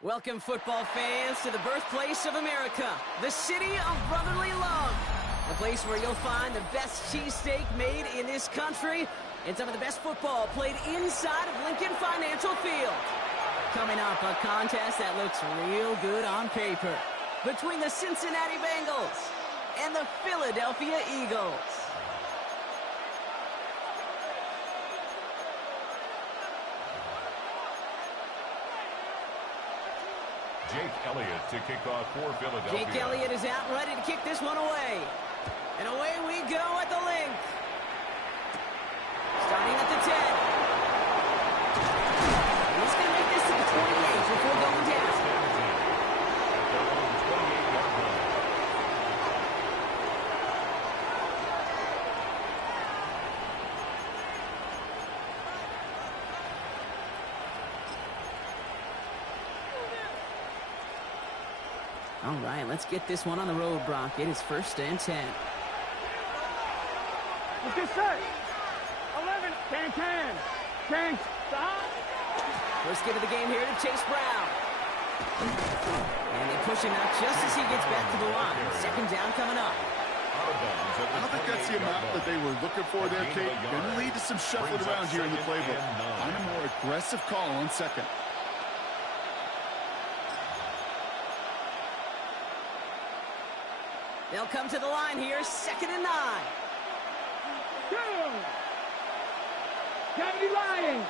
Welcome, football fans, to the birthplace of America, the city of brotherly love. The place where you'll find the best cheesesteak made in this country and some of the best football played inside of Lincoln Financial Field. Coming up, a contest that looks real good on paper between the Cincinnati Bengals and the Philadelphia Eagles. Jake Elliott to kick off for Philadelphia. Jake Elliott is out ready to kick this one away. And away we go at the link. Starting at the 10. And he's going to make this to the 28 before going down. They're on the 28-yard line. All right, let's get this one on the road, Brock. It is 1st and 10. Let's get set. 11, 10. Stop. First get of the game here to Chase Brown. And they push him out just as he gets back to the line. 2nd down coming up. I don't think that's the amount that they were looking for there, Kate. Going to lead to some shuffling around here in the playbook. On a more aggressive call on 2nd. They'll come to the line here, 2nd and 9. Go. Kennedy Lion.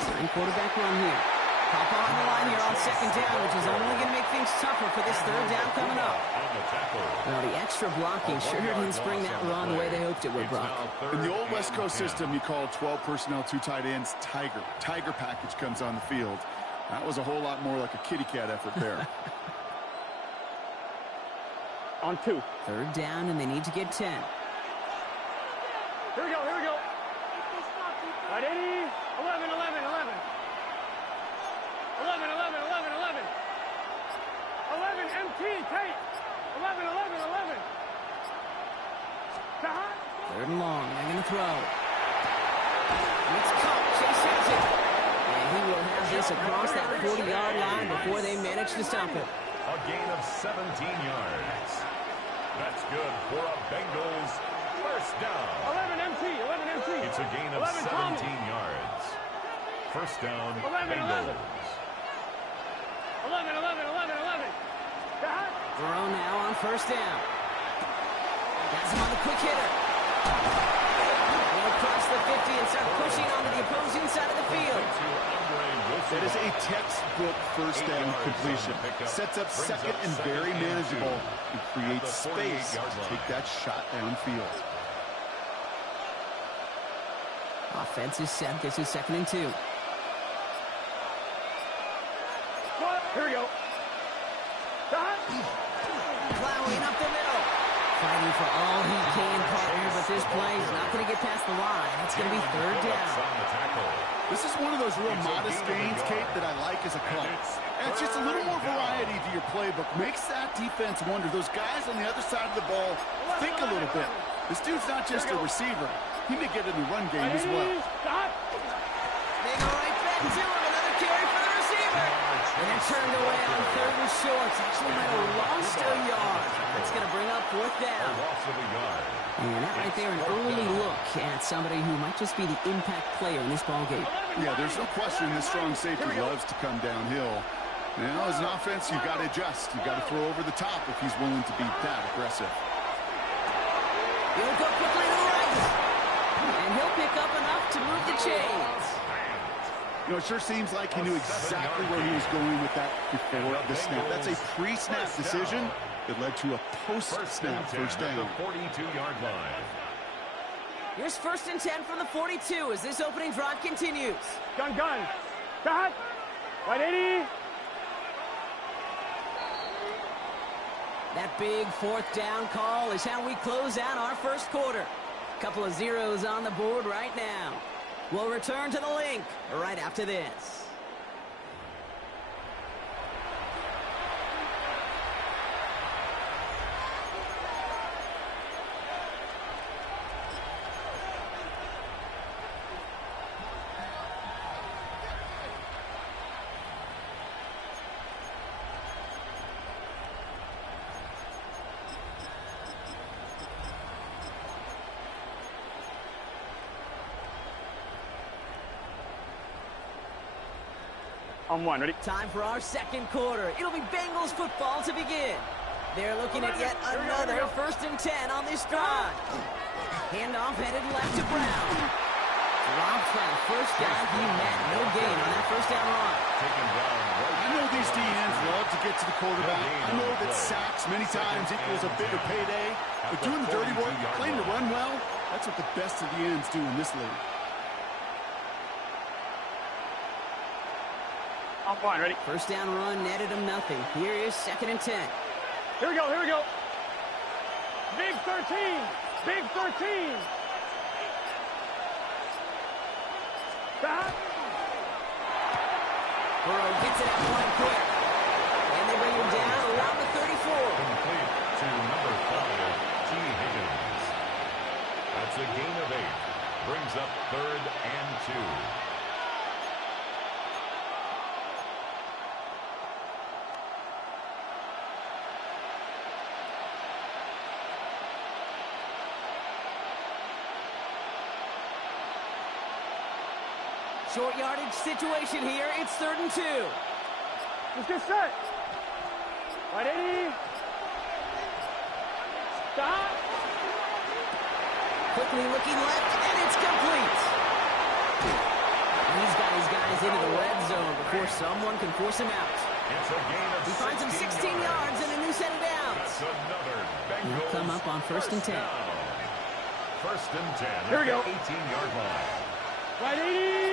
Sign quarterback run here. Pop on the line here on 2nd down, which is only going to make things tougher for this 3rd down coming up. Well, the extra blocking sure didn't spring that run the way they hoped it would, Brock. In the old West Coast system, you call 12 personnel, 2 tight ends, Tiger. Tiger package comes on the field. That was a whole lot more like a kitty cat effort there. On 2. 3rd down, and they need to get 10. Here we go. Right, 80. 11. 11, MT, Kate. 11. 3rd and long. They're going to throw. It's caught. Chase has it. And he will have this across that 40-yard line before they manage to stop it. A gain of 17 yards. That's good for a Bengals 1st down. 11 MT. It's a gain of 17 yards. 1st down, 11. Bengals. 11. Throw now on 1st down. That's him on the quick hitter. They'll cross the 50 and start pushing onto the opposing side of the field. That is a textbook 1st down completion. Sets up 2nd and very manageable and creates space to take that shot downfield. Offense is set. This is 2nd and 2. Here we go. Plowing up the middle. Fighting for all he can, partner, but this play is not going to get past the line. It's going to be 3rd down. This is one of those real modest gains, Kate, that I like as a club. And it's just a little more variety to your playbook. Makes that defense wonder. Those guys on the other side of the ball think a little bit. This dude's not just a receiver. He may get in the run game as well. They go right back to him. Another carry for the receiver. And then turned away on 3rd and short. Actually might have lost a yard. That's going to bring up 4th down. And that right there, an early look at somebody who might just be the impact player in this ballgame. Yeah, there's no question this strong safety loves to come downhill. Now, as an offense, you've got to adjust. You've got to throw over the top if he's willing to be that aggressive. He'll go quickly to the right. And he'll pick up enough to move the chains. You know, it sure seems like he knew exactly where he was going with that before the snap. That's a pre-snap decision that led to a post-snap 1st down. 42-yard line. Here's 1st and 10 from the 42 as this opening drive continues. Gun. Right, 80. That big 4th down call is how we close out our 1st quarter. Couple of zeros on the board right now. We'll return to the link right after this. On one, ready? Time for our second quarter. It'll be Bengals football to begin. They're looking at yet another 1st and 10 on this drive. Handoff headed left to Brown. Dropped for the first down. He met no gain on that first down run. I know these DNs love to get to the quarterback. I know that sacks many times equals a bigger payday. But doing the dirty work, playing to run well, that's what the best of the ends do in this league. On one, ready? First down run netted him nothing. Here is 2nd and 10. Here we go, here we go. Big 13. Big 13. Back. Burrow gets it out one quick. And they bring him down around the 34. Complete to number 5, T. Higgins. That's a gain of 8. Brings up 3rd and 2. Short yardage situation here. It's 3rd and 2. Let's get set. Right 80. Stop. Quickly looking left, and it's complete. He's got his guys into the red zone before someone can force him out. It's a gain of He finds him 16 yards and a new set of downs. That's another Bengals. He'll come up on 1st and 10. Down. 1st and 10. Here we go. 18-yard line. Right 80.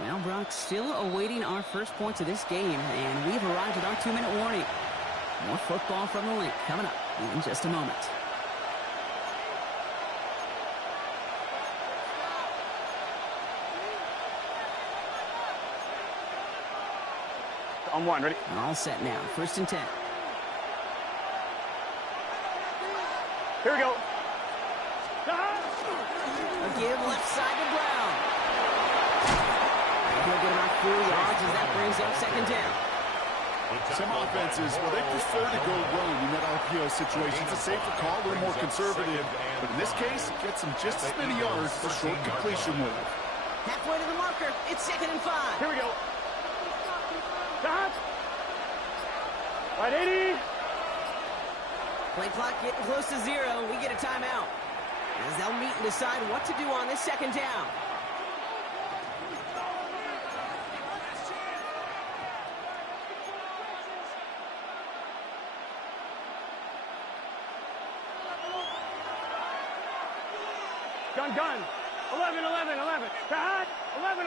Well, Brock, still awaiting our first points of this game, and we've arrived at our 2-minute warning. More football from the link coming up in just a moment. On one, ready? All set now. 1st and 10. Here we go. A give left side to Brown. He'll get about 4 yards as that brings up 2nd down. Some offenses, well, they prefer to go run in that RPO situation. It's a safer call, a little more conservative. But in this case, it gets them just as many yards for short completion with. Halfway to the marker. It's 2nd and 5. Here we go. Stop. Right 80. Play clock getting close to 0. We get a timeout as they'll meet and decide what to do on this 2nd down. Gun. 11. Back. 11.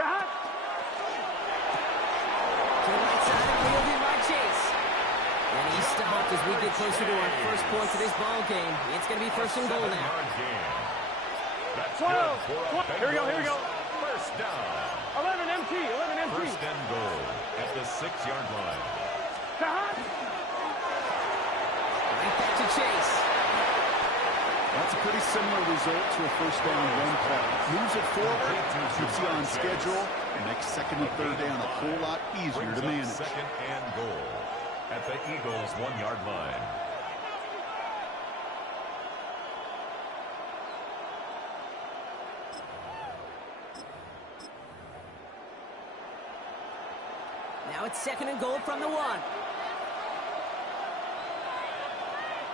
Back. To the right side, wielded by Chase. And he's stopped as we get closer to our first points of this ball game. It's going to be 1st and goal now. That's 12. good for a Here we go. First down. 11 empty. 1st and goal at the 6-yard line. Back. Right back to Chase. That's a pretty similar result to a first down run play. Moves it forward, keeps you on schedule, and makes 2nd and 3rd down a whole lot easier to manage. 2nd and goal at the Eagles' 1-yard line. Now it's 2nd and goal from the 1.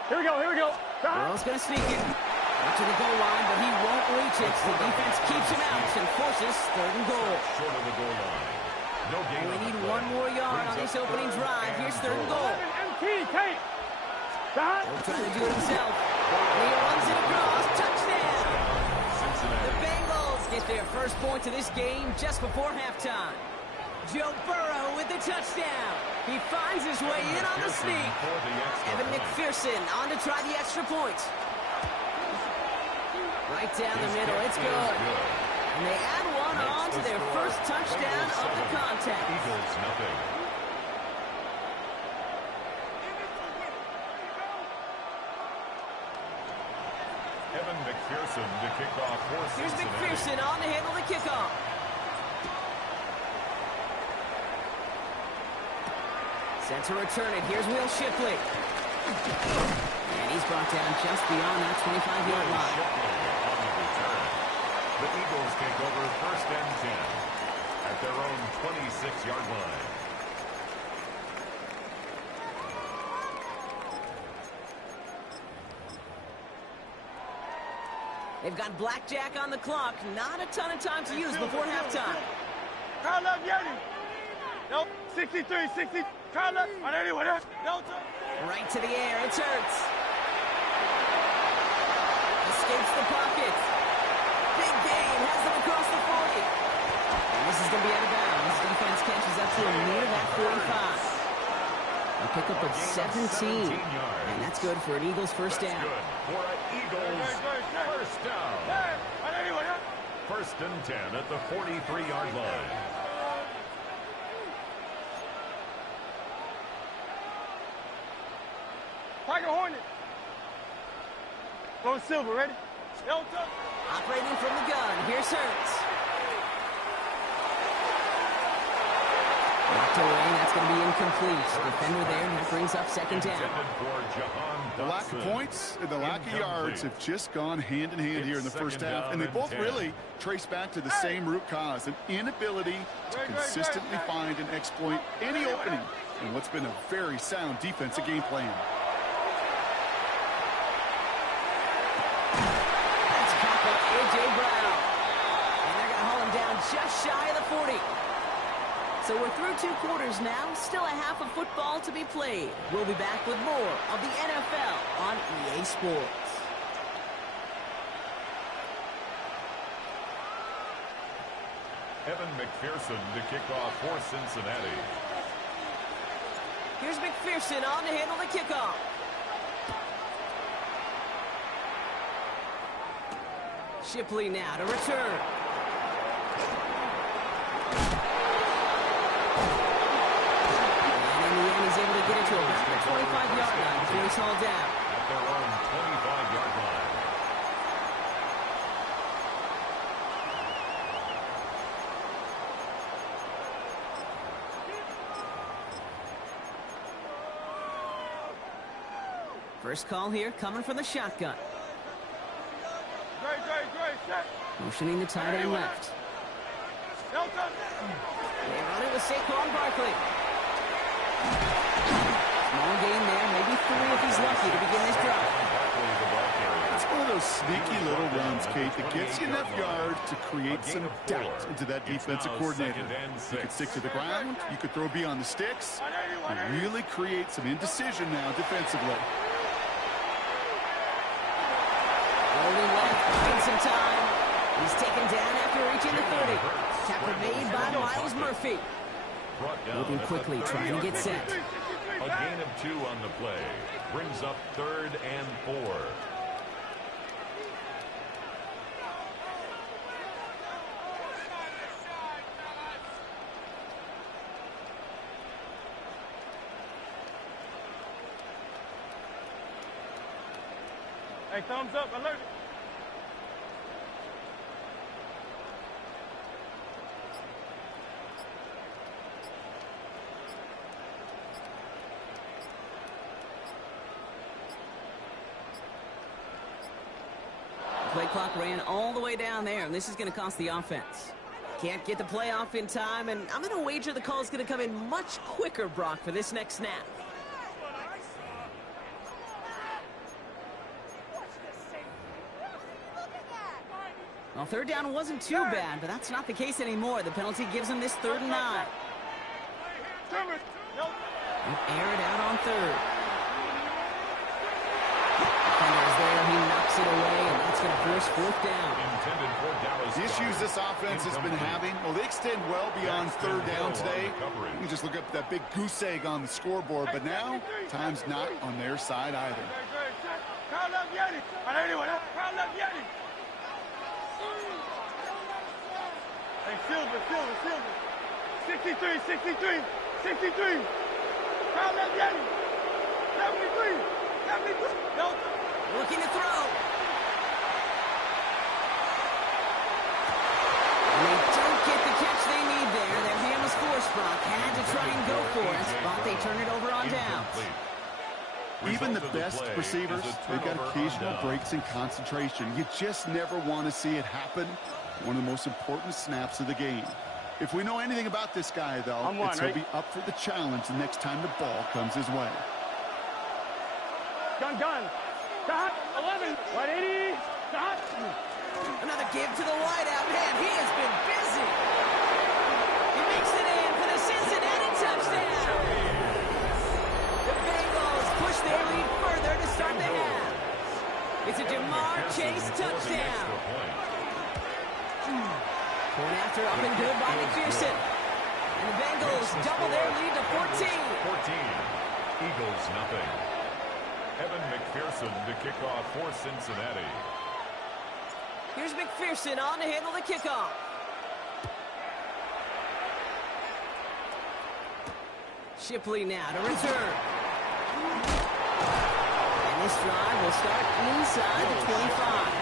Here we go. Burrow's going to sneak it. Up to the goal line, but he won't reach it. The defense keeps him out and forces 3rd and goal. Short of the goal line. No gain. We need 1 more yard on this opening drive. Here's 3rd and goal. Empty. Tate. Back. He'll try to do it himself. He runs it across. Touchdown. The Bengals get their first points of this game just before halftime. Joe Burrow with the touchdown. He finds his way in on the sneak. Evan McPherson on to try the extra point. Right down the middle. It's good. And they add one on to their first touchdown of the contest. Eagles nothing. Evan McPherson to kick off for Here's Cincinnati. McPherson on to handle the kickoff. Set to return it. Here's Will Shipley. And he's brought down just beyond that 25-yard line. On the return. The Eagles take over 1st and 10 at their own 26-yard line. They've got blackjack on the clock. Not a ton of time to use before halftime. Crowd left, Yeti. Nope. 63, 60. Crowd left. On anyone else. Right to the air. It's Hurts. Escapes the pocket. Big gain. Has them across the 40. And this is going to be out of bounds. Defense catches up to him near that 45. A pickup of 17. And that's good for an Eagles first down. Good for an Eagles first down. 1st and 10 at the 43-yard line. Tiger Hornet. Lone Silver, ready? Operating from the gun. Here's Hurts. Knocked away. That's going to be incomplete. Defender there, and that brings up 2nd down. The lack of points and the lack of yards have just gone hand in hand here in the first half, and they both really trace back to the same root cause, an inability to consistently find and exploit any opening in what's been a very sound defensive game plan. That's caught by A.J. Brown. And they're going to haul him down just shy of the 40. So we're through 2 quarters now. Still a half of football to be played. We'll be back with more of the NFL on EA Sports. Evan McPherson to kick off for Cincinnati. Here's McPherson on to handle the kickoff. Shipley now to return. He's able to get it to about the 25-yard line before he's hauled down. At their own 25-yard line. First call here coming from the shotgun. Motioning the tight end left. They run it with Saquon Barkley. Small gain there, maybe 3 if he's lucky to begin this drive. It's one of those sneaky little runs, Kate, that gets you enough yards to create some doubt into that defensive coordinator. You could stick to the ground, you could throw beyond the sticks, and really create some indecision now defensively. Rolling left, gain some time. He's taken down after reaching the 30. Tackle made by Miles Murphy. Moving quickly, trying to get set. A gain of 2 on the play. Brings up 3rd and 4. Hey, thumbs up, alert. Play clock ran all the way down there, and this is going to cost the offense. Can't get the play off in time, and I'm going to wager the call is going to come in much quicker, Brock, for this next snap. Well, 3rd down wasn't too bad, but that's not the case anymore. The penalty gives him this 3rd and 9. Air it out on 3rd. Defender's there, he knocks it away, and that's going to force 4th down. The issues this offense has been having, well, they extend well beyond 3rd down today. You can just look up that big goose egg on the scoreboard, but now, time's not on their side either. Crowd left Yeti. On anyone else? Crowd left Yeti. Hey, Silver. 63. 63. Crowd left Yeti. 73. Delta. Looking to throw. And they don't get the catch they need there. Their hand was forced, Brock. Had to try and go for it, but they turn it over on downs. Even the best receivers, they've got occasional breaks in concentration. You just never want to see it happen. One of the most important snaps of the game. If we know anything about this guy, though, it's he'll be up for the challenge the next time the ball comes his way. Gun. Stop. 11. 180. Stop. Another give to the wideout. Man, he has been busy. He makes it in for the Cincinnati touchdown. The Bengals push their lead further to start the half. It's a Jamar Chase touchdown. Point after up and good by McPherson. And the Bengals double their lead to 14. Eagles nothing. Evan McPherson to kick off for Cincinnati. Here's McPherson on to handle the kickoff. Shipley now to return. And this drive will start inside the 25.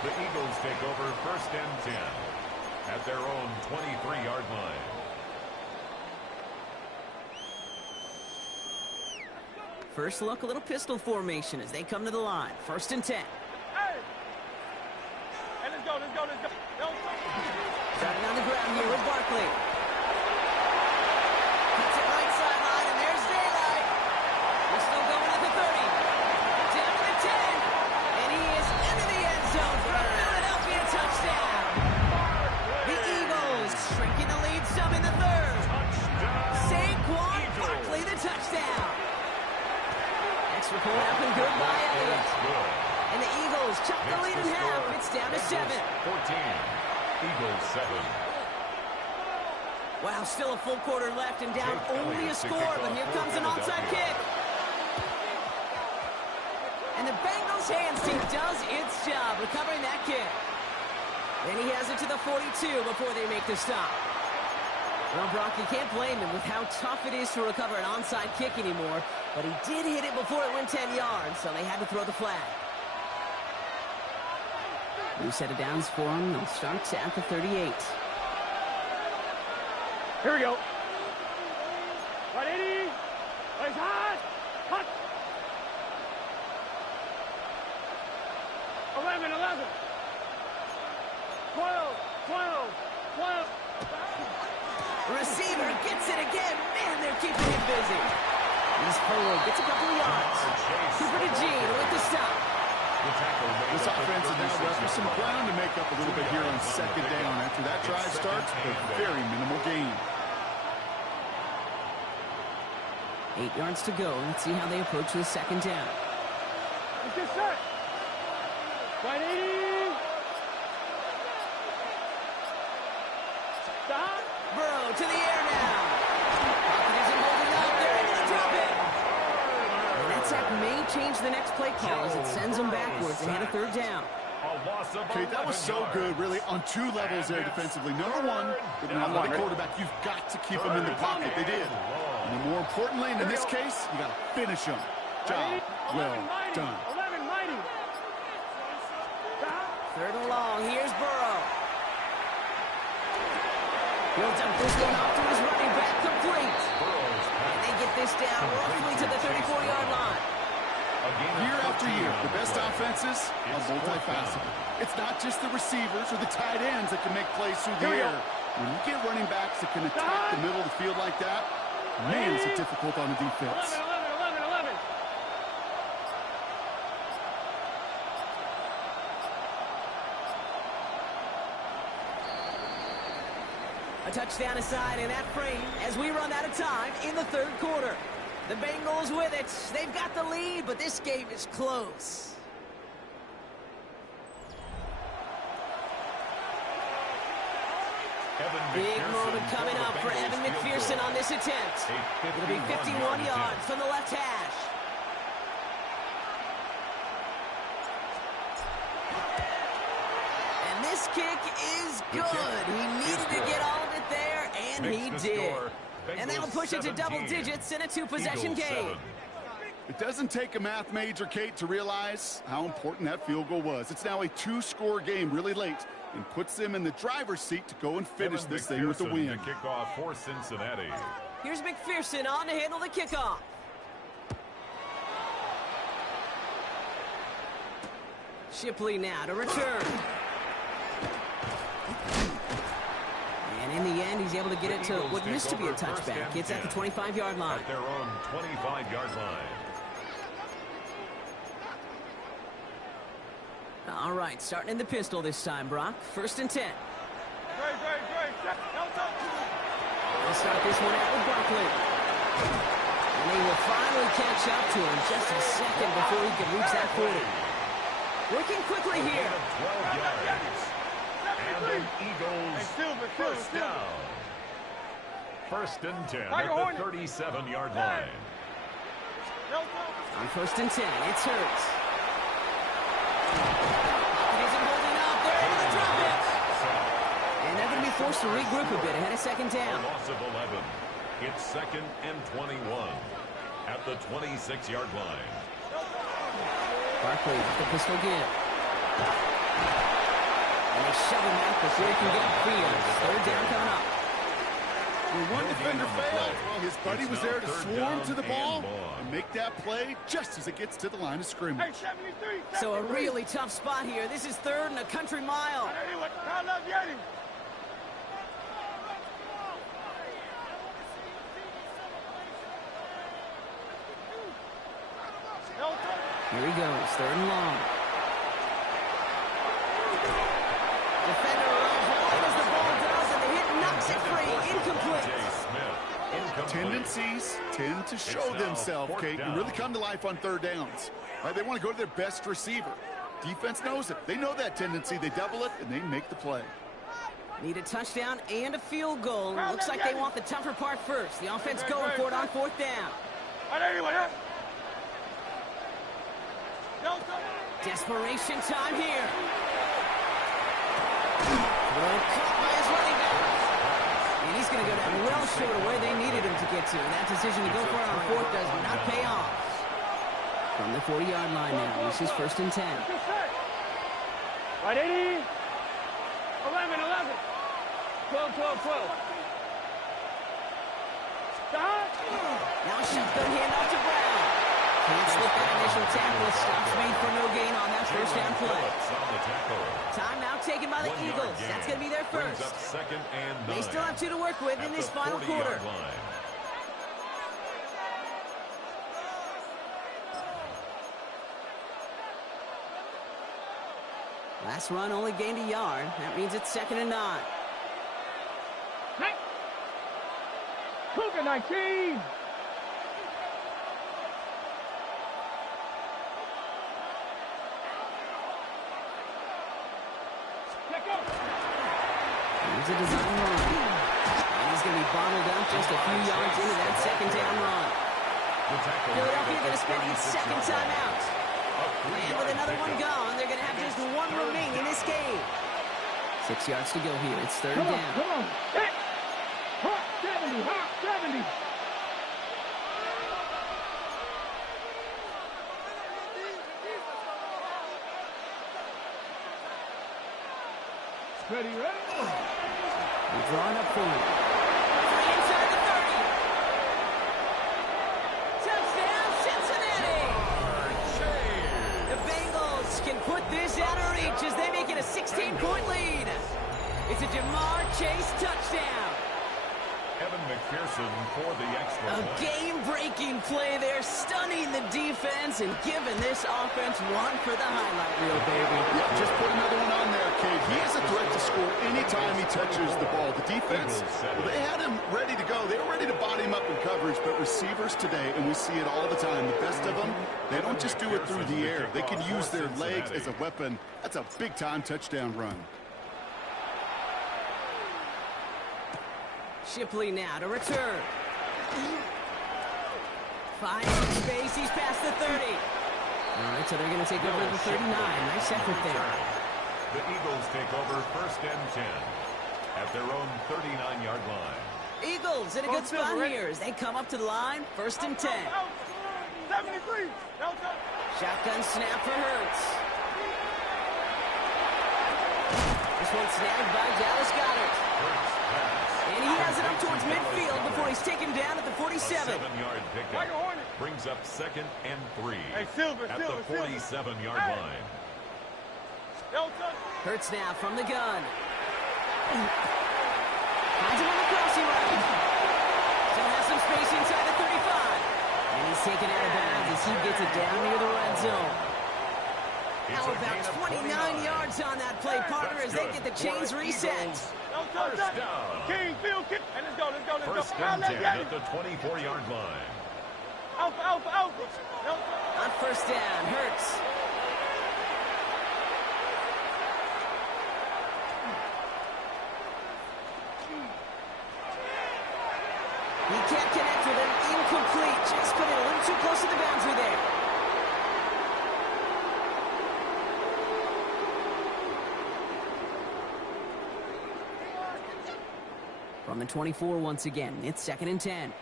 The Eagles take over 1st and 10 at their own 23-yard line. First look, a little pistol formation as they come to the line. 1st and 10. Hey, let's go. Starting on the ground here with Barkley. Cuts it right sideline, and there's daylight. We're still going at the 30. Down to the 10. And he is into the end zone for a Philadelphia touchdown. The Eagles shrinking the lead some in the 3rd. Saquon Barkley, the touchdown. Extra point up and good by Elliott. And the Eagles chop the lead in half. It's down to 7. 14. Eagles 7. Wow, still a full quarter left and down only a score, but here comes an onside kick. And the Bengals hands team does its job recovering that kick. Then he has it to the 42 before they make the stop. Well, Brock, you can't blame him with how tough it is to recover an onside kick anymore, but he did hit it before it went 10 yards, so they had to throw the flag. New set of downs for him. They'll start at the 38. Here we go. 180. Plays hot. Hot. 11. 12. Receiver gets it again. Man, they're keeping him busy. He's forward, gets a couple of yards. Cooper to Gene with the stop. This offense is now left with some ground to make up a little bit here on 2nd down. After that drive starts, a very minimal gain. 8 yards to go. Let's see how they approach the 2nd down. Let's get set. 180. Stop. Burrow to the air now. Pocket isn't holding up. They're able to drop it. And that sack may change the next play call as it sends them backwards ahead of 3rd down. Okay, that was so good, really, on 2 levels there defensively. Number 1, with an athletic quarterback, you've got to keep him in the pocket. They did. And then more importantly, and in this case, you got to finish him. Job well done. 11 mighty. 3rd and long. Here's Burrow. He'll dump this one off to his running back, complete. And they get this down roughly to the 34-yard line. Year after year, the best offenses are multifaceted. It's not just the receivers or the tight ends that can make plays through the air. When you get running backs that can attack the middle of the field like that, man, is it difficult on the defense. 11. A touchdown aside in that frame as we run out of time in the 3rd quarter. The Bengals with it. They've got the lead, but this game is close. Big moment coming up for Evan McPherson on this attempt. It'll be 51 yards from the left hash. And this kick is good. He needed to get all of it there, and he did. And that'll push it to double digits in a 2-possession game. It doesn't take a math major, Kate, to realize how important that field goal was. It's now a 2-score game really late and puts them in the driver's seat to go and finish this thing with the win. Kickoff for Cincinnati. Here's McPherson on to handle the kickoff. Shipley now to return. And in the end, he's able to get it to what used to be a touchback. It's at the 25-yard line. At their own 25-yard line. All right, starting in the pistol this time, Brock. 1st and 10. They'll start this one out with Barkley. And they will finally catch up to him just a second before he can reach that 40. Working quickly here. 12 yards. And the Eagles first down. 1st and 10 at the 37-yard line. On 1st and 10, it's Hurts. He isn't holding up. They're able to drop it. And they're going to be forced to regroup a bit ahead of 2nd down. A loss of 11. It's 2nd and 21 at the 26-yard line. Barkley with the pistol again. And they shove him out before he can get upfield. 3rd down coming up. When one defender failed, well, his buddy was there to swarm to the ball and make that play just as it gets to the line of scrimmage. So a really tough spot here. This is 3rd and a country mile. Here he goes, 3rd and long. Defender runs wide as the ball does, and the hit knocks it free. Incomplete. Tendencies tend to show themselves, Kate, and really come to life on 3rd downs. Right, they want to go to their best receiver. Defense knows it. They know that tendency. They double it, and they make the play. Need a touchdown and a field goal. Looks like they want the tougher part first. The offense going for it on 4th down. Desperation time here. Throw caught by his running back. And he's going to go down well short of where they needed him to get to. That decision to go for it on 4th does not pay off. From the 40-yard line now, this is 1st and 10. Right, 80. 11, 11. 12, 12, 12. Stop. Now shotgun handoff to Brown. Can't slip that initial tackle. Stops made for no gain on that 1st down play. Timeout taken by the Eagles. That's going to be their first. 2nd and 9. They still have 2 to work with in this final quarter. Last run only gained a yard. That means it's 2nd and 9. Cougar 19. Here's a design run. And he's going to be bottled up just a few yards into that 2nd down run. Philadelphia going to spend its 2nd timeout. And with another one gone, they're going to have just 1 remaining in this game. 6 yards to go here. It's 3rd down. Come on. Hot 70, hot 70. Ready, ready. We're drawing up for it. Inside the 30. Touchdown, Cincinnati. The Bengals can put this out of reach as they make it a 16-point lead. It's a Jamar Chase touchdown. Evan McPherson for the extra A point. game-breaking play there, stunning the defense and giving this offense one for the highlight reel, baby. Yeah, just put another one on there, Cade. He is a threat to score anytime he touches the ball. The defense, well, they had him ready to go. They were ready to body him up in coverage, but receivers today, and we see it all the time, the best of them, they don't just do it through the air. They can use their legs as a weapon. That's a big-time touchdown run. Shipley now to return. Finds some space. He's past the 30. All right, so they're going to take over the 39. Nice effort there. The Eagles take over 1st and 10 at their own 39-yard line. Eagles in a good spot here as they come up to the line. 1st and 10. 73. Shotgun snap for Hurts. This one snagged by Dallas Goedert. Hurts pass. And he has it up towards midfield before he's taken down at the 47. 7-yard pickup brings up 2nd and 3 at the 47-yard line. Hurts now from the gun. Finds him on the crossing route. Still has some space inside the 35. And he's taken out of bounds as he gets it down near the red zone. Now about 29 yards on that play, partner, as they get the chains reset. First down. King, field kick. And let's go. First and 10 at the 24-yard line. Alpha. On first down, Hurts. He can't connect with him. Incomplete. Just put it a little too close to the boundary there. From the 24 once again. It's 2nd and 10.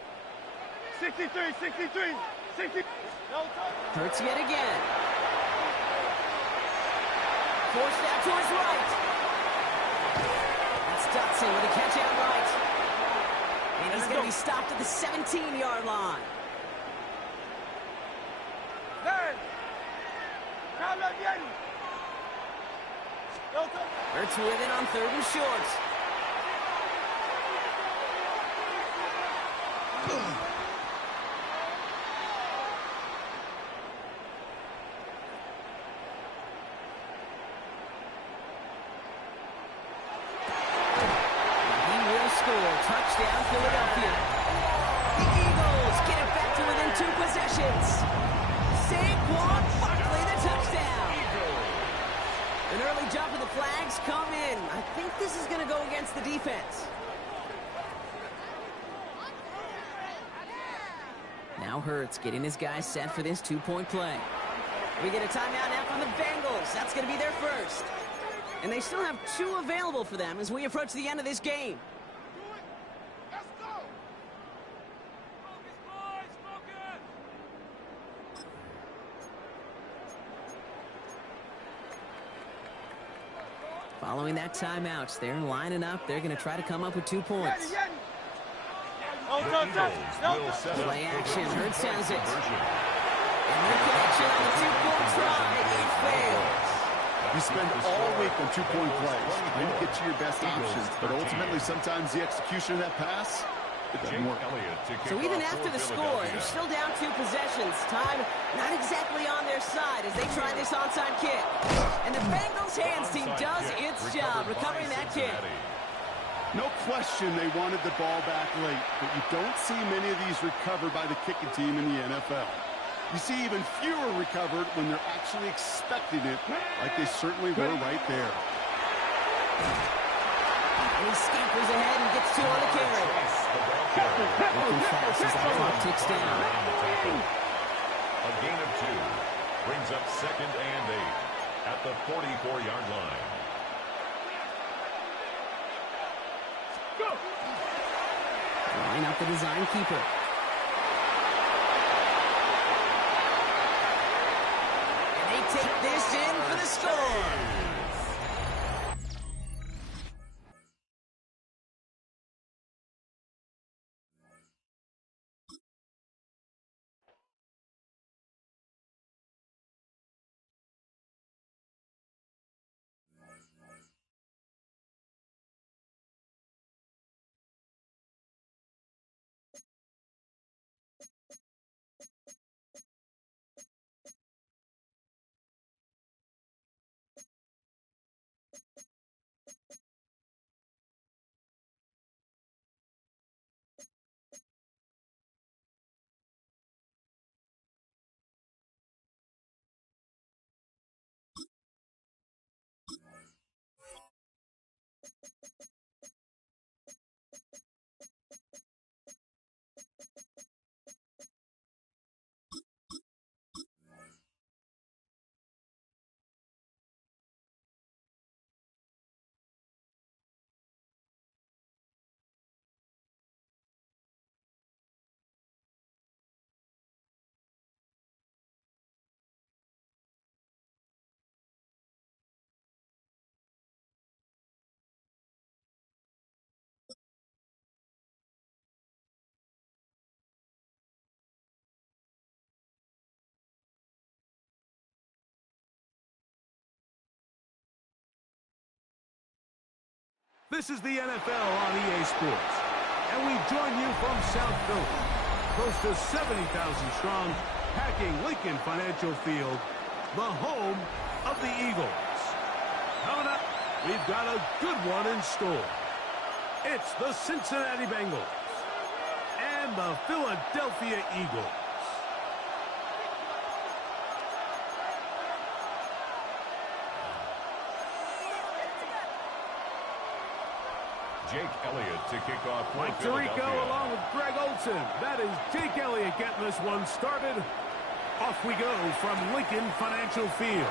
63. 60. Hurts yet again. Forced out to his right. That's Dotson with a catch out right. And he's going to be stopped at the 17-yard line. Hurts with it on 3rd and short. Touchdown, Philadelphia. The Eagles get it back to within 2 possessions. Saquon Barkley, the touchdown. An early jump and the flags come in. I think this is going to go against the defense. Now Hurts getting his guys set for this 2-point play. We get a timeout now from the Bengals. That's going to be their first. And they still have 2 available for them as we approach the end of this game. Following that timeout, they're lining up. They're going to try to come up with 2 points. Play action. Hurts has it. And the connection on the 2-point try. It fails. You spend all week on 2-point plays, trying to get to your best options, but ultimately sometimes the execution of that pass, it doesn't work. So even after the score, they're still down 2 possessions. Time not exactly on their side as they try this onside kick. And the Bengals hands team does its job recovering that kick. No question they wanted the ball back late, but you don't see many of these recovered by the kicking team in the NFL. You see even fewer recovered when they're actually expecting it, like they certainly were right there. And he scampers ahead and gets 2 on the carry. Looking fast as that clock ticks down. A gain of 2 brings up 2nd and 8 at the 44-yard line. Line up the design keeper. And they take this in for the score. This is the NFL on EA Sports, and we join you from South Philly, close to 70,000 strong, packing Lincoln Financial Field, the home of the Eagles. Coming up, we've got a good one in store. It's the Cincinnati Bengals and the Philadelphia Eagles. Jake Elliott to kick off for Mike Philadelphia. Tirico along with Greg Olsen. That is Jake Elliott getting this one started. Off we go from Lincoln Financial Field.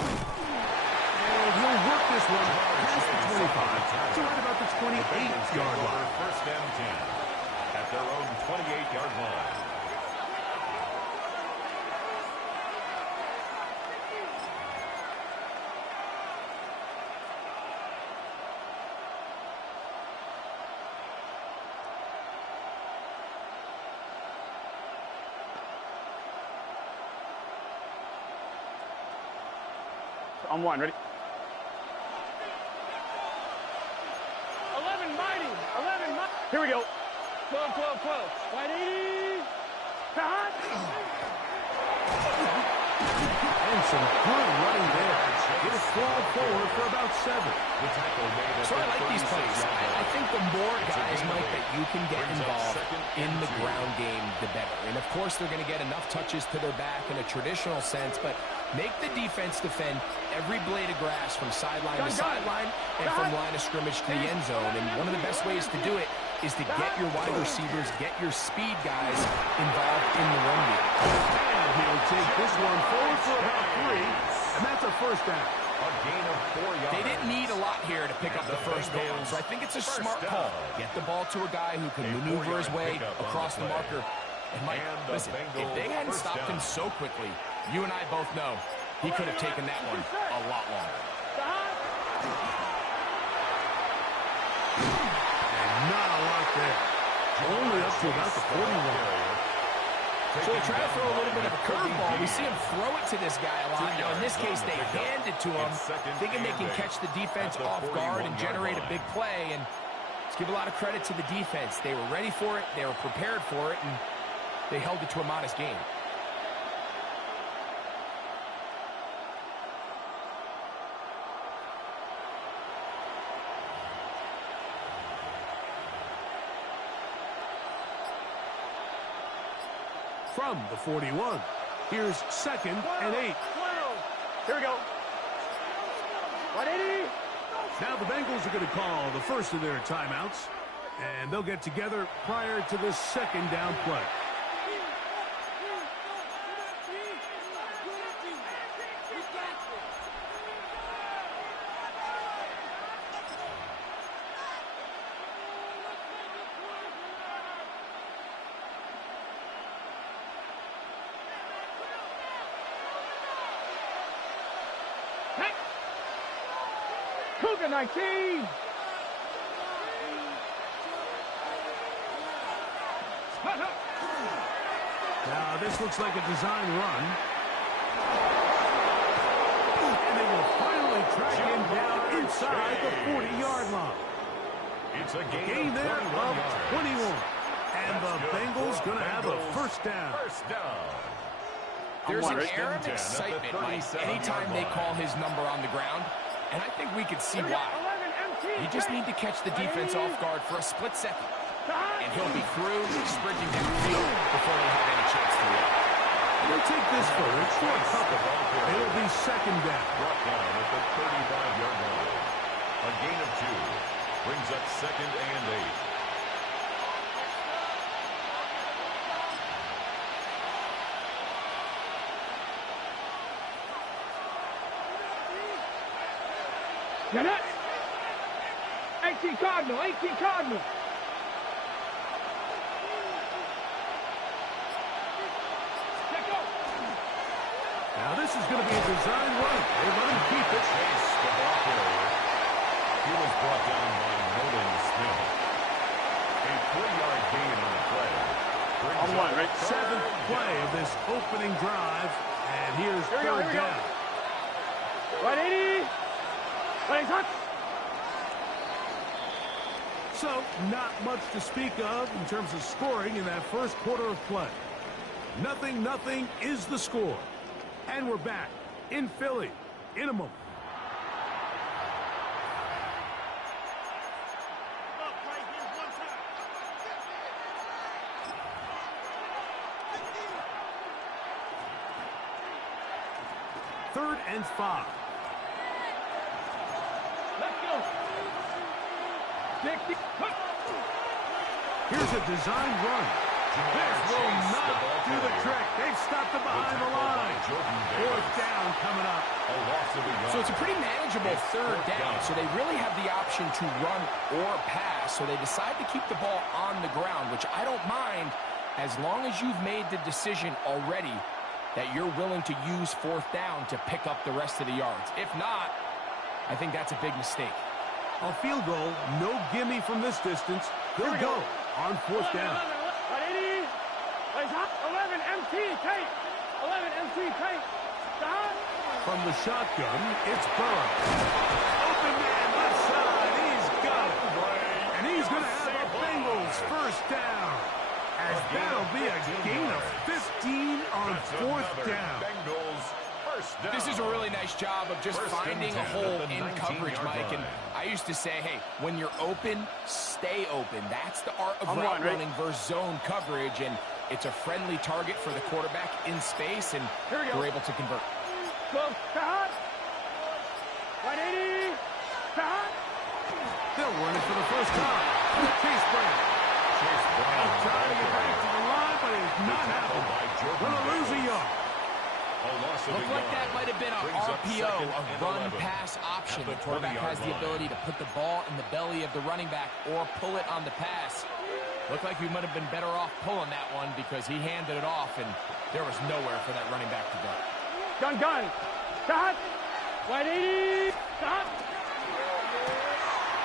And he'll work this one past the 25 to right about the 28-yard line. First and 10 at their own 28-yard line. On one, ready? 11 mighty. Here we go. 12. Wide 80. Hot. And some good running there. It'll fall forward for about 7. The tackle made So I like these plays. I think the more guys, Mike, that you can get involved in the ground game, the better. And, of course, they're going to get enough touches to their back in a traditional sense, but make the defense defend every blade of grass from sideline to sideline and from line of scrimmage to the end zone. And one of the best ways to do it is to get your wide receivers, get your speed guys involved in the run game. And he'll take this one forward for about 3, and that's a first down. A gain of 4 yards. They didn't need a lot here to pick up the first down, so I think it's a smart call. Get the ball to a guy who can maneuver his way across the marker. And Mike, listen, if they hadn't stopped him so quickly, you and I both know he could have taken that one a lot longer. And not a lot there. Only up to about the 41. So they try to throw a little bit of a curveball. We see him throw it to this guy a lot. Now, in this case, they hand it to him, thinking they can catch the defense off guard and generate a big play. And let's give a lot of credit to the defense. They were ready for it, they were prepared for it, and they held it to a modest game. From the 41, here's 2nd and 8. Here we go. 180. Now the Bengals are going to call the first of their timeouts, and they'll get together prior to the second down play. Cougar 19. Now this looks like a design run. And they will finally track him down inside the 40-yard line. It's a Gain there of 21. And the Bengals going to have a first down. There's an air of excitement, Mike, anytime they call his number on the ground. And I think we can see why. You just need to catch the defense off guard for a split second. And he'll be through, sprinting downfield before they have any chance to win. They'll take this forward for a couple. It'll be second down. Brought down at the 35-yard line. A gain of 2 brings up 2nd and 8. Get it. 18 Cardinal. Now this is going to be a design run. They let him keep it. Chase the ball carrier. He was brought down by Nolan Smith. A 3-yard gain on the play. On one, right? 7th play of this opening drive. And here's third down. 180. So, not much to speak of in terms of scoring in that first quarter of play. 0-0 is the score. And we're back in Philly in a moment. Third and 5. Let's go. Here's a designed run. This will not do the trick. They've stopped it behind the line. Fourth down coming up. So it's a pretty manageable third down. So they really have the option to run or pass. So they decide to keep the ball on the ground, which I don't mind as long as you've made the decision already that you're willing to use fourth down to pick up the rest of the yards. If not, I think that's a big mistake. A field goal, no gimme from this distance. They'll go on fourth down. 11 MT, Kate. 11 MT, Kate. From the shotgun, it's Burrow. Open man left side. He's got it. And he's going to have a Bengals first down. As that'll be a gain of 15 on fourth down. This is a really nice job of just finding a hole in coverage, Mike. And I used to say, hey, when you're open, stay open. That's the art of route running versus zone coverage. And it's a friendly target for the quarterback in space, and they're able to convert. Go, Scott. 180. Scott. They'll run it for the first time. Chase Brown. Trying to get back to the line, but it's not happening. Gonna lose a yard. Looked like that might have been an RPO, a run-pass option. The quarterback has the ability to put the ball in the belly of the running back or pull it on the pass. Looked like we might have been better off pulling that one because he handed it off, and there was nowhere for that running back to go. Gun. Stop. 180. Stop.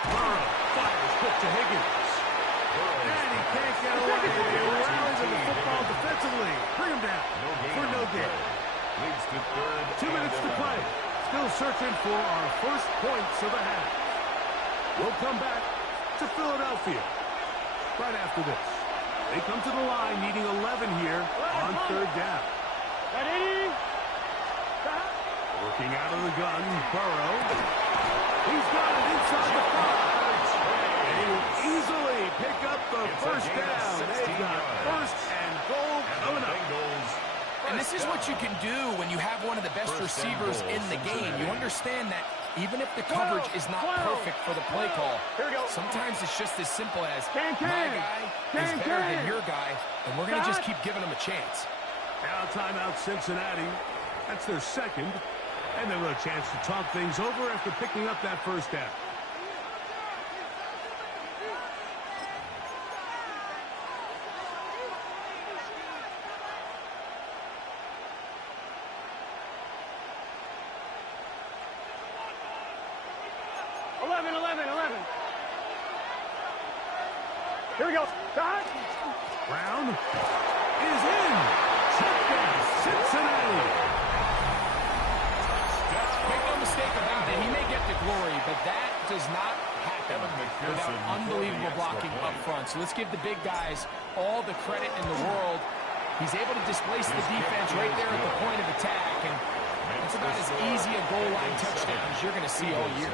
Burrow fires quick to Higgins. And he can't get away. They rally to the football defensively. Bring him down for no gain. 2 minutes to play. Still searching for our first points of the half. We'll come back to Philadelphia right after this. They come to the line needing 11 here on third down. Working out of the gun, Burrow. He's got it inside the 5. And he will easily pick up the first down. They've got first and goal coming up. And this is what you can do when you have one of the best receivers in the game. You understand that even if the coverage is not perfect for the play call, sometimes it's just as simple as my guy is better than your guy, and we're going to just keep giving him a chance. Now timeout Cincinnati. That's their second. And they'll have a chance to talk things over after picking up that first down. Here we go. Start. Brown is in. Touchdown, Cincinnati. Make no mistake about it, he may get the glory, but that does not happen without unbelievable blocking up front. So let's give the big guys all the credit in the world. He's able to displace the defense right there at the point of attack, and it's about as easy a goal line touchdown as you're going to see all year.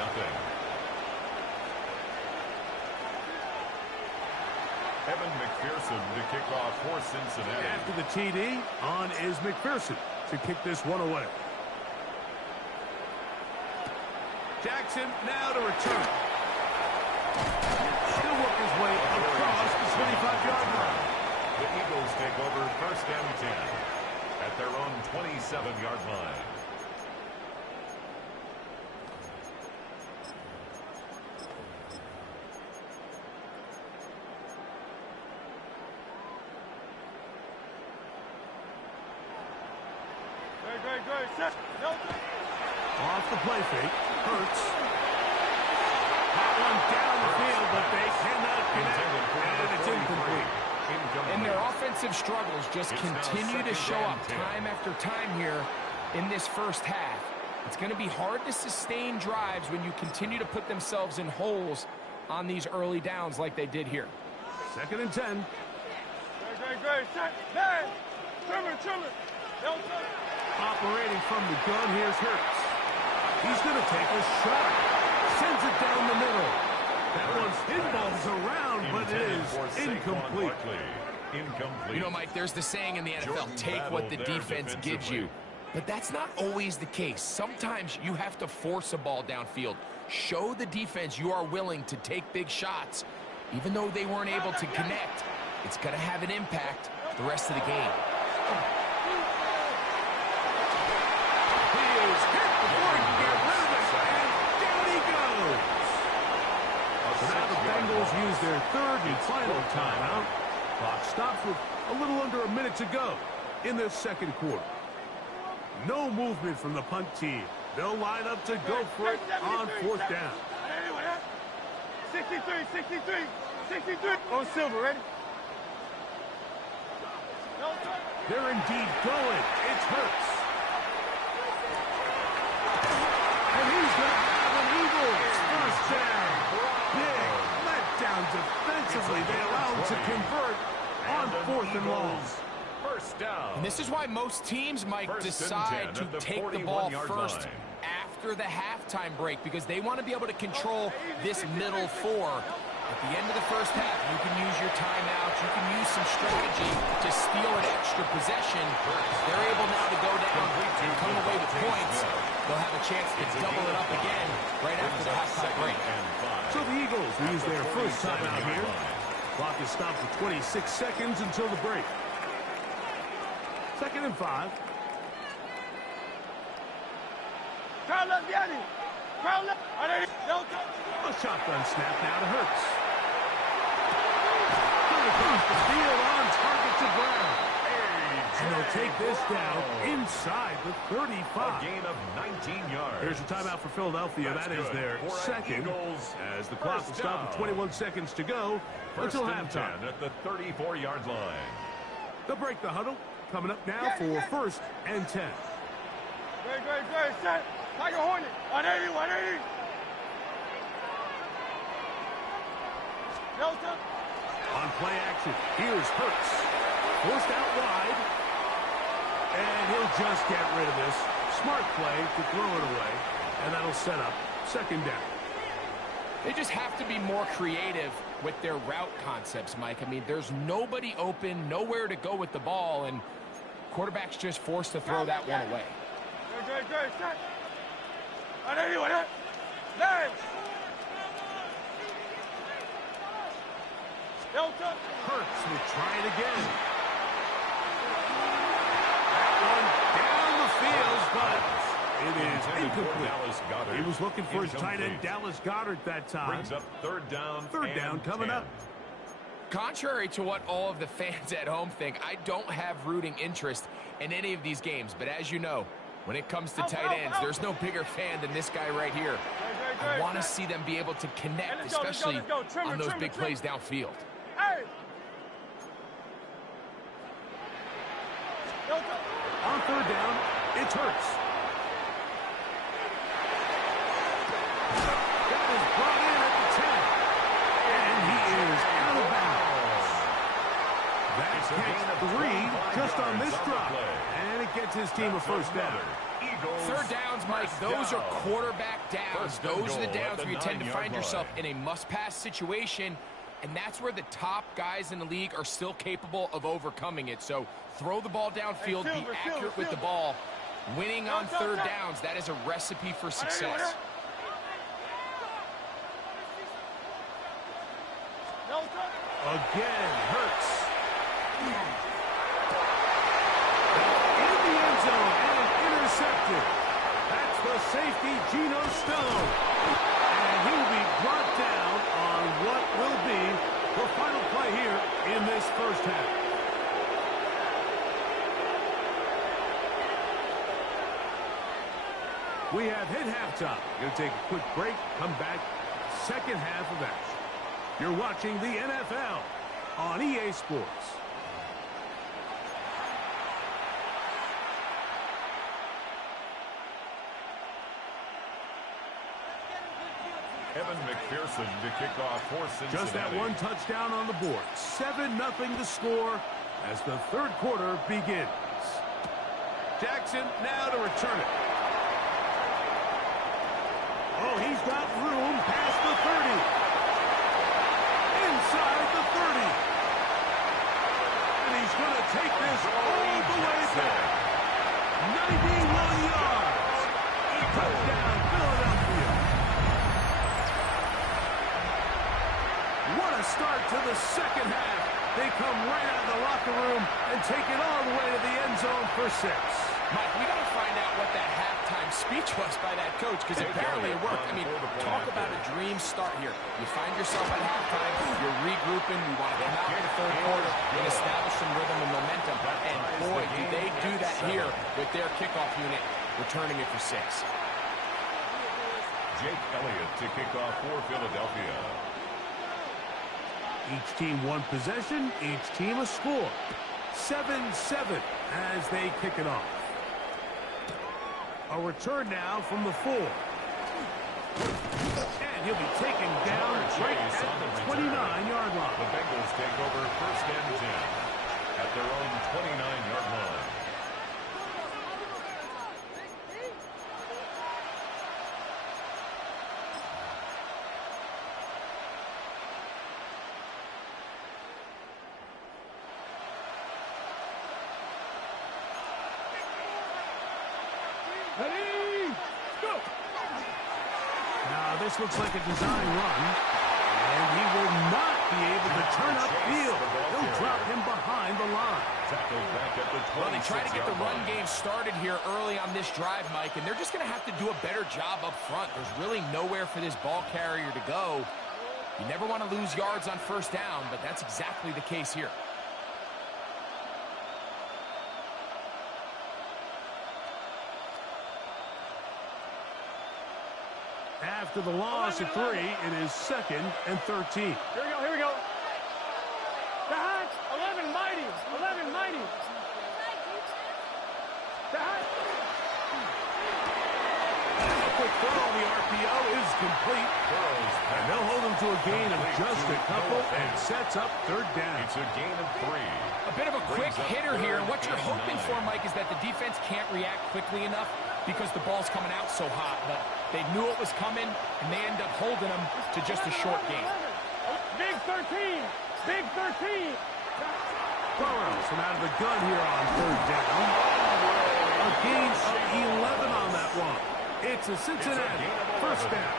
Evan McPherson to kick off for Cincinnati. After the TD, on is McPherson to kick this one away. Jackson now to return. Still work his way across the 25-yard line. The Eagles take over first and 10 at their own 27-yard line. Off the play fake. Hurts. That one down the field, but they cannot connect. And it's incomplete. And their offensive struggles just continue to show up time after time here in this first half. It's going to be hard to sustain drives when you continue to put themselves in holes on these early downs like they did here. 2nd and 10. Great. Trimmer. Operating from the gun, here's Hurts. He's going to take a shot. Sends it down the middle. That one's pinballs around, but it is incomplete. You know, Mike, there's the saying in the NFL, take what the defense gives you. But that's not always the case. Sometimes you have to force a ball downfield. Show the defense you are willing to take big shots. Even though they weren't able to connect, it's going to have an impact the rest of the game. He is hit before he can get rid of it, and down he goes. So now the Bengals use their 3rd and final timeout. Clock stops with a little under a minute to go in the 2nd quarter. No movement from the punt team. They'll line up to go for it on 4th down. 63. On Silver, ready? They're indeed going. It's Hurts. And he's going to have an Eagles first down. Big letdown defensively. They allow him to convert on 4th and long. First down. And this is why most teams, Mike, decide to take the ball first after the halftime break, because they want to be able to control this middle 4. At the end of the first half, you can use your timeouts, you can use some strategy to steal an extra possession. They're able now to go down and come away with points. They'll have a chance to double it up again right after the halftime break. So the Eagles use their first timeout here. Clock is stopped for 26 seconds until the break. 2nd and 5. Crowd left, Yanni. Crowd left. A shotgun snap now to Hurts. Good across the field on target to Brown. And they'll take this down inside the 35. A gain of 19 yards. Here's a timeout for Philadelphia. That is their 2nd. As the clock will stop with 21 seconds to go until halftime. At the 34-yard line. They'll break the huddle. Coming up now for 1st and 10. Great. Set. Tiger Hornet. 180. On play action, here's Hurts. Forced out wide. And he'll just get rid of this. Smart play to throw it away. And that'll set up 2nd down. They just have to be more creative with their route concepts, Mike. I mean, there's nobody open, nowhere to go with the ball, and quarterback's just forced to throw that one away. Great. Set. 180. Hurts will try it again. That one down the field, but it is incomplete. He was looking for his tight end, Dallas Goedert, that time. Brings up 3rd down. 3rd down coming up. Contrary to what all of the fans at home think, I don't have rooting interest in any of these games. But as you know, when it comes to tight ends, there's no bigger fan than this guy right here. I want to see them be able to connect, especially on those big plays downfield. On 3rd down, it's Hurts. That is brought in at the 10. And he is out of bounds. That's catch 3 just on this drop. And it gets his team a first down. 3rd downs, Mike, those are quarterback downs. Those are the downs where you tend to find yourself in a must-pass situation, and that's where the top guys in the league are still capable of overcoming it. So throw the ball downfield, be accurate with the ball. Winning on 3rd downs, that is a recipe for success. Again, Hurts. In the end zone and intercepted. That's the safety, Geno Stone. And he'll be brought down on what will be the final play here in this first half. We have hit halftime. Going to take a quick break, come back, 2nd half of action. You're watching the NFL on EA Sports. Evan McPherson to kick off for Cincinnati. Just that one touchdown on the board. 7-0 the score as the third quarter begins. Jackson now to return it. Oh, he's got room past the 30. Inside the 30. And he's going to take this all the way back. 91 yards. Touchdown, Philadelphia. What a start to the second half. They come right out of the locker room and take it all the way to the end zone for 6. Mike, we got to find out what that halftime speech was by that coach, because apparently it worked. I mean, talk about a dream start here. You find yourself at halftime, you're regrouping, you want to come out in the third quarter and establish some rhythm and momentum. And boy, do they do that here with their kickoff unit, returning it for 6. Jake Elliott to kick off for Philadelphia. Each team one possession, each team a score. 7-7 as they kick it off. A return now from the 4. And he'll be taken down right at the 29-yard line. The Bengals take over first and 10 at their own 29-yard line. Ready, go! Now this looks like a design run, and he will not be able to turn upfield. He'll drop him behind the line. Tackled back at the 26-yard line. Well, they try to get the run game started here early on this drive, Mike, and they're just going to have to do a better job up front. There's really nowhere for this ball carrier to go. You never want to lose yards on first down, but that's exactly the case here. After the loss of 3, it is 2nd and 13. Here we go. That 11 mighty. That. A quick throw on the RPO is complete. And they'll hold him to a gain of just a couple and sets up 3rd down. It's a gain of 3. A bit of a quick hitter here. What you're hoping for, Mike, is that the defense can't react quickly enough because the ball's coming out so hot. But they knew it was coming, and they end up holding them to just a short gain. Big 13. Burrows from out of the gun here on 3rd down. A gain of 11 on that one. It's a Cincinnati first down.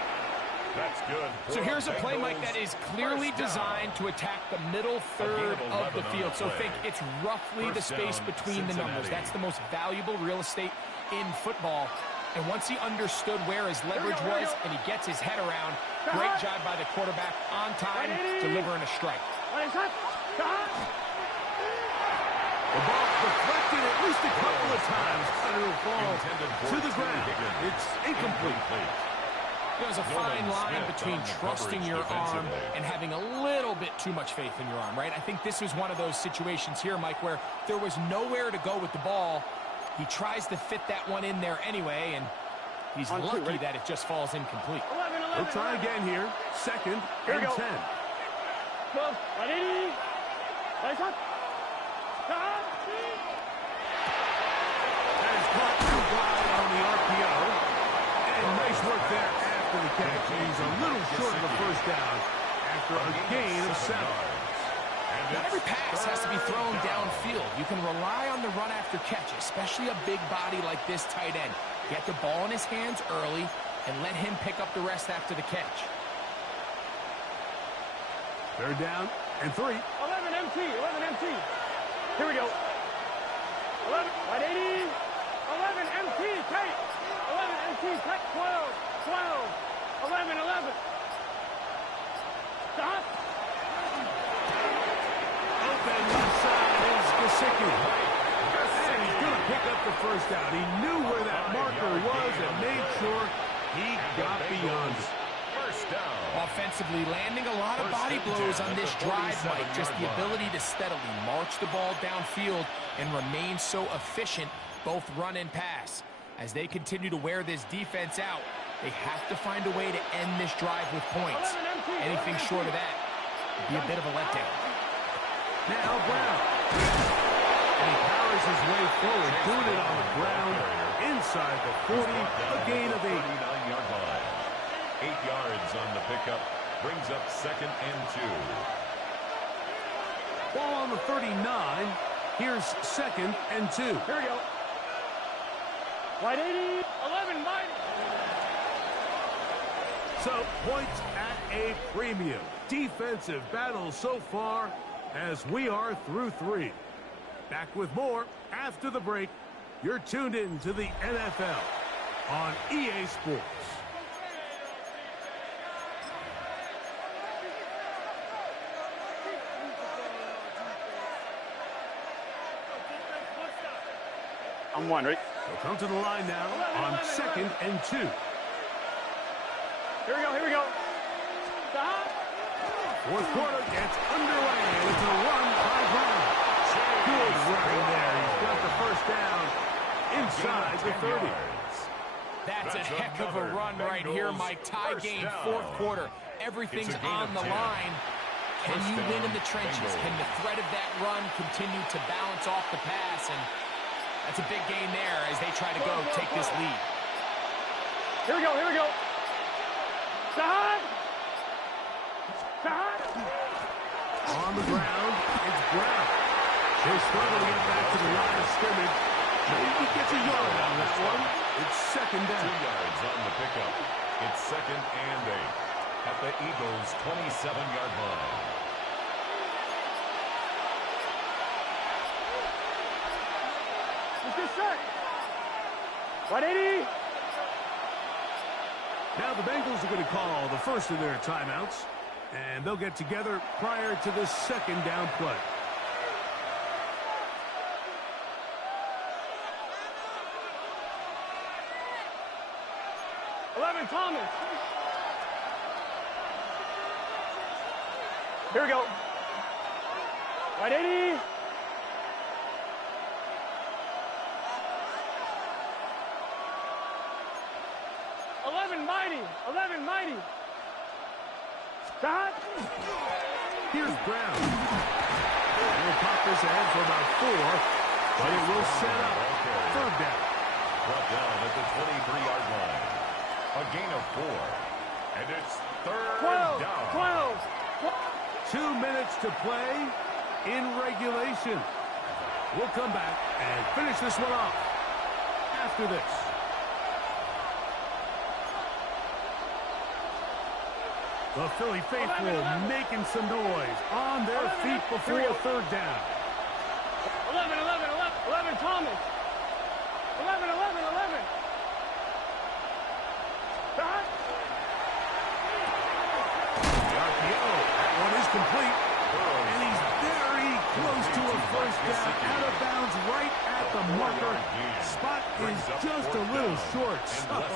That's good. So here's a play, Mike, that is clearly designed to attack the middle third of the field. So think it's roughly the space between the numbers. That's the most valuable real estate in football. And once he understood where his leverage was and he gets his head around, great job by the quarterback on time, delivering a strike. The ball deflected at least a couple of times, and it'll fall to the ground. It's incomplete. There's a fine line between trusting your arm and having a little bit too much faith in your arm, right? I think this was one of those situations here, Mike, where there was nowhere to go with the ball. He tries to fit that one in there anyway, and he's lucky that it just falls incomplete. We'll try again here. 2nd and 10. 12, 180. That is caught too wide on the RPO. And nice work there after the catch. He's a little short of the first down after a gain of 7. Not every pass has to be thrown downfield. You can rely on the run after catch, especially a big body like this tight end. Get the ball in his hands early and let him pick up the rest after the catch. 3rd down and 3. 11 MT. Here we go. 11, 180. 11 MT, tight. 11 MT, tight. 12. 11. Stop. Open left side is Gesicki. And he's going to pick up the first down. He knew where that marker was and made sure he got beyond it. First down. Offensively, landing a lot of body blows on this drive, Mike. Just the ability to steadily march the ball downfield and remain so efficient, both run and pass. As they continue to wear this defense out, They have to find a way to end this drive with points. Anything short of that would be a bit of a letdown. Now Brown. And he powers his way forward, doing it on the ground, inside the 40, a gain of 8. 39-yard line. 8 yards on the pickup, brings up 2nd and 2. Ball on the 39. Here's 2nd and 2. Here we go. Right 80, 11, mighty. So, points at a premium. Defensive battle so far as we are through 3. Back with more after the break. You're tuned in to the NFL on EA Sports. I'm one, right? They'll come to the line now on 2nd and 2. Here we go, here we go. Stop. Fourth quarter gets underway. It's a run by Brown. Good run there. He's got the first down inside the 30. That's a heck of a run right here, Mike. Tie game, fourth quarter. Everything's on the line. Can you win in the trenches? Can the threat of that run continue to balance off the pass? And that's a big gain there as they try to take this lead. Here we go, here we go. Stop. Stop. On the ground, it's Brown. They struggle to get back to the line of scrimmage. Maybe he gets a yard on that one. It's 2nd down. 2 yards on the pickup. It's 2nd and 8 at the Eagles' 27-yard line. Let's get set. 180. Now the Bengals are going to call the first of their timeouts, and they'll get together prior to the 2nd down play. Thomas. Here we go. 180. Mighty. Stop. Here's Brown. He'll pop this ahead for about 4, but it will set up 3rd down. Brought down at the 23-yard line. A gain of 4. And it's 3rd down. 12. 2 minutes to play in regulation. We'll come back and finish this one off after this. The Philly faithful making some noise on their feet before 3rd down. 11, Thomas. 11. Stop. The RPO, that one is complete. And he's very close to a first down, out of bounds right at the marker. Spot is just a little short, so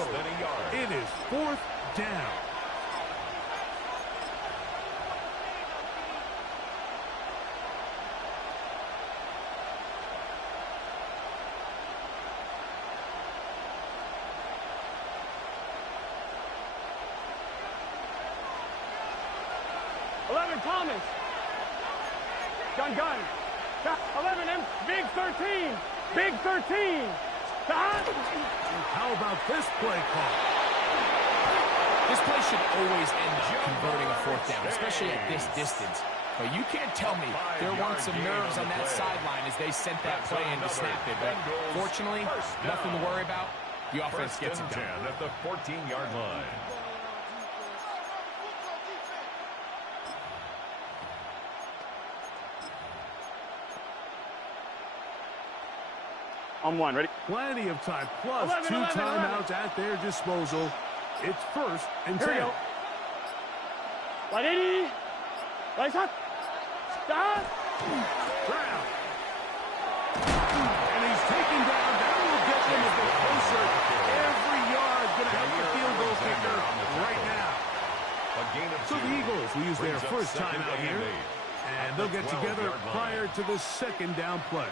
it is 4th down. Thomas. Gun. 11 M. Big 13. Stop. How about this play call? This play should always end up converting a 4th down, especially at this distance. But you can't tell me there weren't some nerves on that sideline as they sent that play in to snap it. But fortunately, nothing to worry about. The offense gets it done. At the 14-yard line. On 1, ready? Plenty of time, plus 2 timeouts at their disposal. It's 1st and 10. Here we go. 180. Right up. Stop. Brown. And he's taken down. That will get them a bit closer. Every yard going to help the field goal kicker right now. So the Eagles will use their first timeout here. And they'll get together prior to the 2nd down play.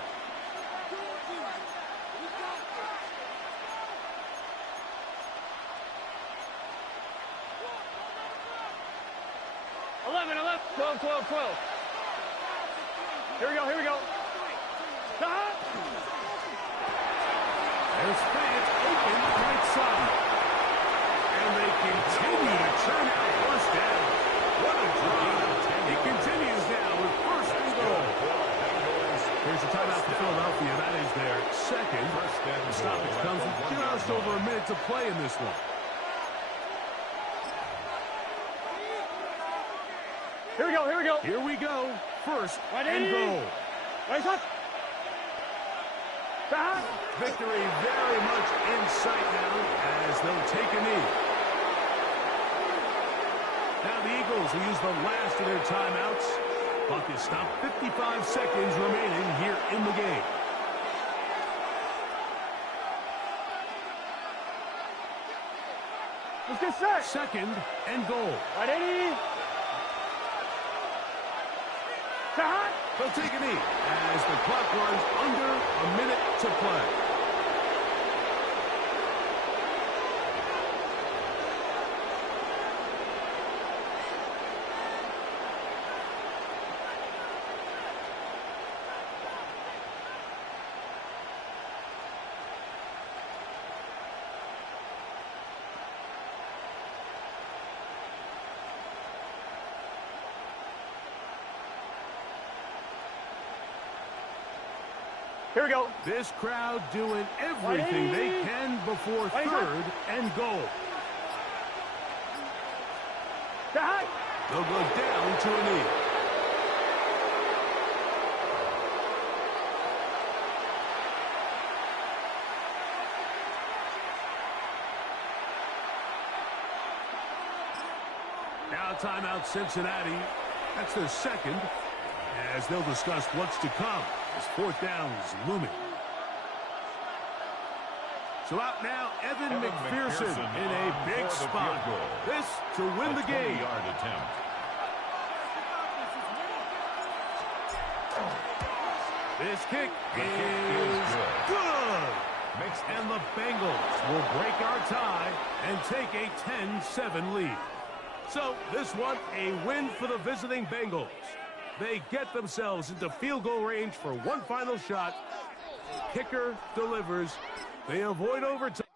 12, 12, 12. Here we go, here we go. There's fans open right side. And they continue to churn out first down. What a drive. He continues now with first and goal. Here's a timeout for Philadelphia. That is their second. The stoppage comes with just over a minute to play in this one. Here we go, here we go. Here we go. First Right and goal. Right touch. Victory very much in sight now as they'll take a knee. Now the Eagles will use the last of their timeouts. Clock is stopped. 55 seconds remaining here in the game. Let's get set. Second and goal. Right 80. They'll take a knee as the clock runs under a minute to play. Here we go. This crowd doing everything they can before third and goal. They'll go down to a knee. Now timeout Cincinnati. That's their second, as they'll discuss what's to come as fourth down is looming. So out now, Evan McPherson in a big spot. This to win the game. 20-yard attempt. This kick is good. And the Bengals will break our tie and take a 10-7 lead. So this one, a win for the visiting Bengals. They get themselves into field goal range for one final shot. Kicker delivers. They avoid overtime.